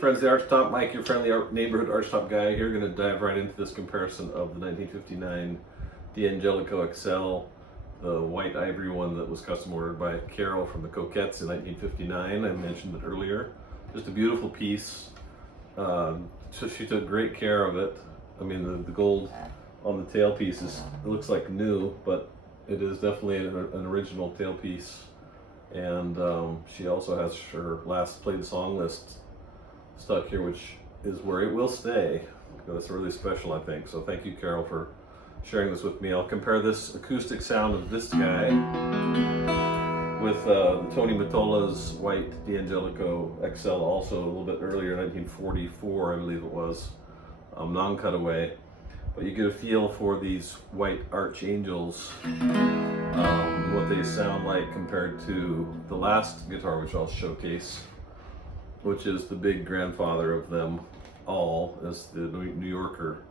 friends, the Archtop. Mike, your friendly neighborhood Archtop guy here. Going to dive right into this comparison of the 1959 D'Angelico XL, the white ivory one that was custom ordered by Carole from the Coquettes in 1959. I mentioned it earlier. Just a beautiful piece. So she took great care of it. I mean, the gold on the tailpiece it looks like new, but it is definitely an original tailpiece. And she also has her last played song list stuck here, which is where it will stay. That's really special, I think. So thank you, Carole, for sharing this with me. I'll compare this acoustic sound of this guy with the Tony Mottola's white D'Angelico XL, also a little bit earlier, 1944, I believe it was, non-cutaway. But you get a feel for these white archangels, what they sound like compared to the last guitar, which I'll showcase, which is the big grandfather of them all, is the New Yorker.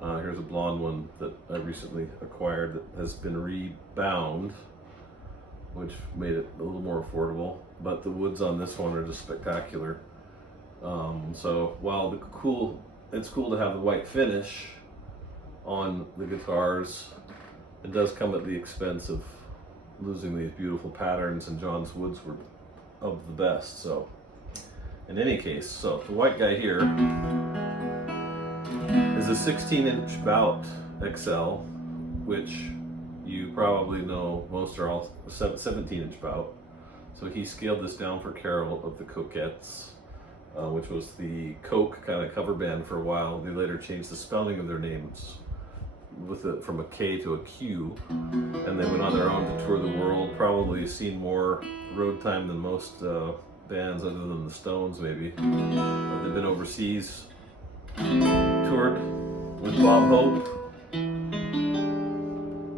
Here's a blonde one that I recently acquired that has been rebound, which made it a little more affordable. But the woods on this one are just spectacular. So while it's cool to have the white finish on the guitars, it does come at the expense of losing these beautiful patterns, and John's woods were of the best. So in any case, so the white guy here is a 16-inch bout XL, which you probably know most are all 17-inch bout. So he scaled this down for Carole of the Coquettes, which was the Coke kind of cover band for a while. They later changed the spelling of their names from a K to a Q, and they went on their own to tour the world. Probably seen more road time than most bands, other than the Stones maybe. But they've been overseas, toured with Bob Hope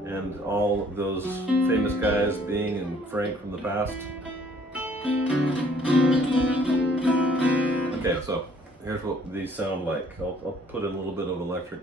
and all those famous guys, Bing and Frank from the past. Okay, so here's what these sound like. I'll put in a little bit of electric.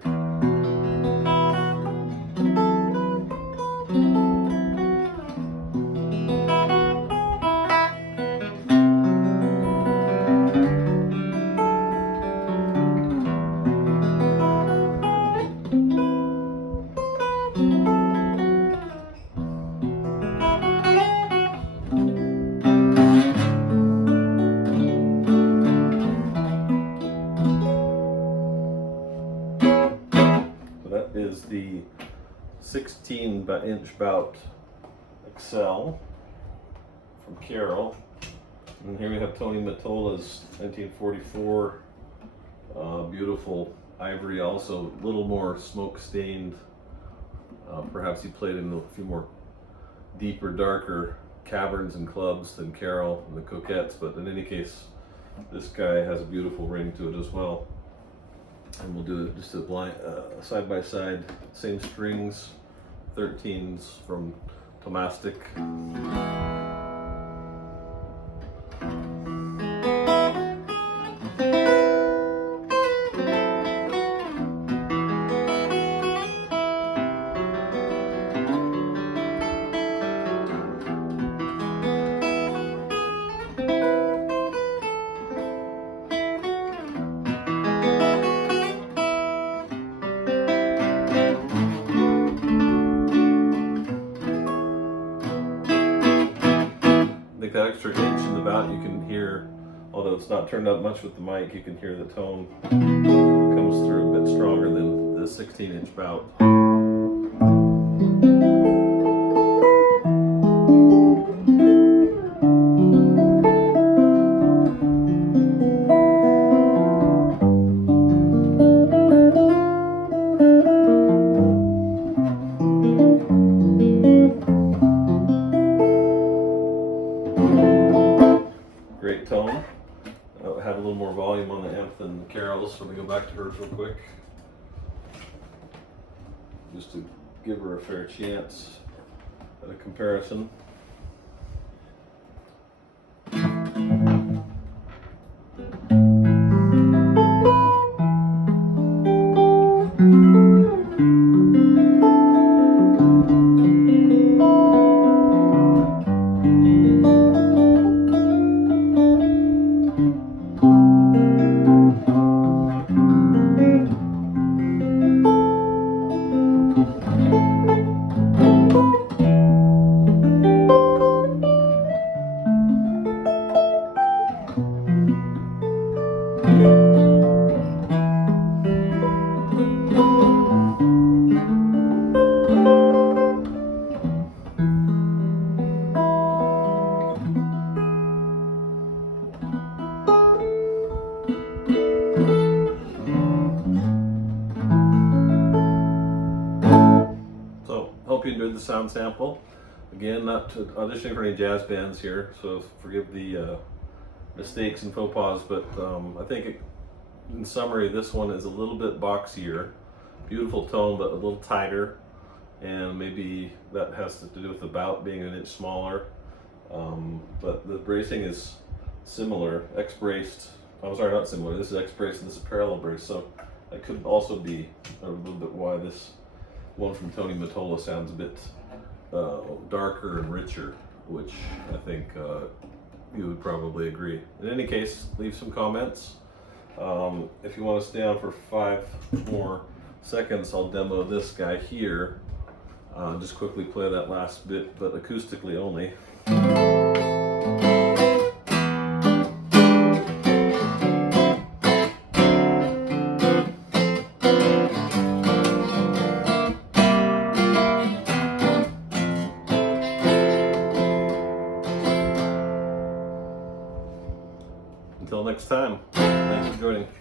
That is the 16-inch bout XL from Carole. And here we have Tony Mottola's 1944 beautiful ivory, also a little more smoke stained. Perhaps he played in a few more deeper, darker caverns and clubs than Carole and the Coquettes, but in any case, this guy has a beautiful ring to it as well. And we'll do just a blind side by side, same strings, 13s from Tomastic. That extra inch in the bout, you can hear, although it's not turned up much with the mic, you can hear the tone comes through a bit stronger than the 16-inch bout. Great tone. I have a little more volume on the amp than Carole's, so let me go back to hers real quick, just to give her a fair chance at a comparison. enjoyed the sound sample. Again, not auditioning for any jazz bands here, so forgive the mistakes and faux pas, but I think in summary, this one is a little bit boxier. Beautiful tone, but a little tighter, and maybe that has to do with the bout being an inch smaller. But the bracing is similar, X-braced. I'm sorry, not similar. This is X-braced and this is parallel brace, so that could also be a little bit why this one from Tony Mottola sounds a bit darker and richer, which I think you would probably agree. In any case, leave some comments. If you want to stay on for 5 more seconds, I'll demo this guy here. Just quickly play that last bit, but acoustically only. Until next time, thanks for joining.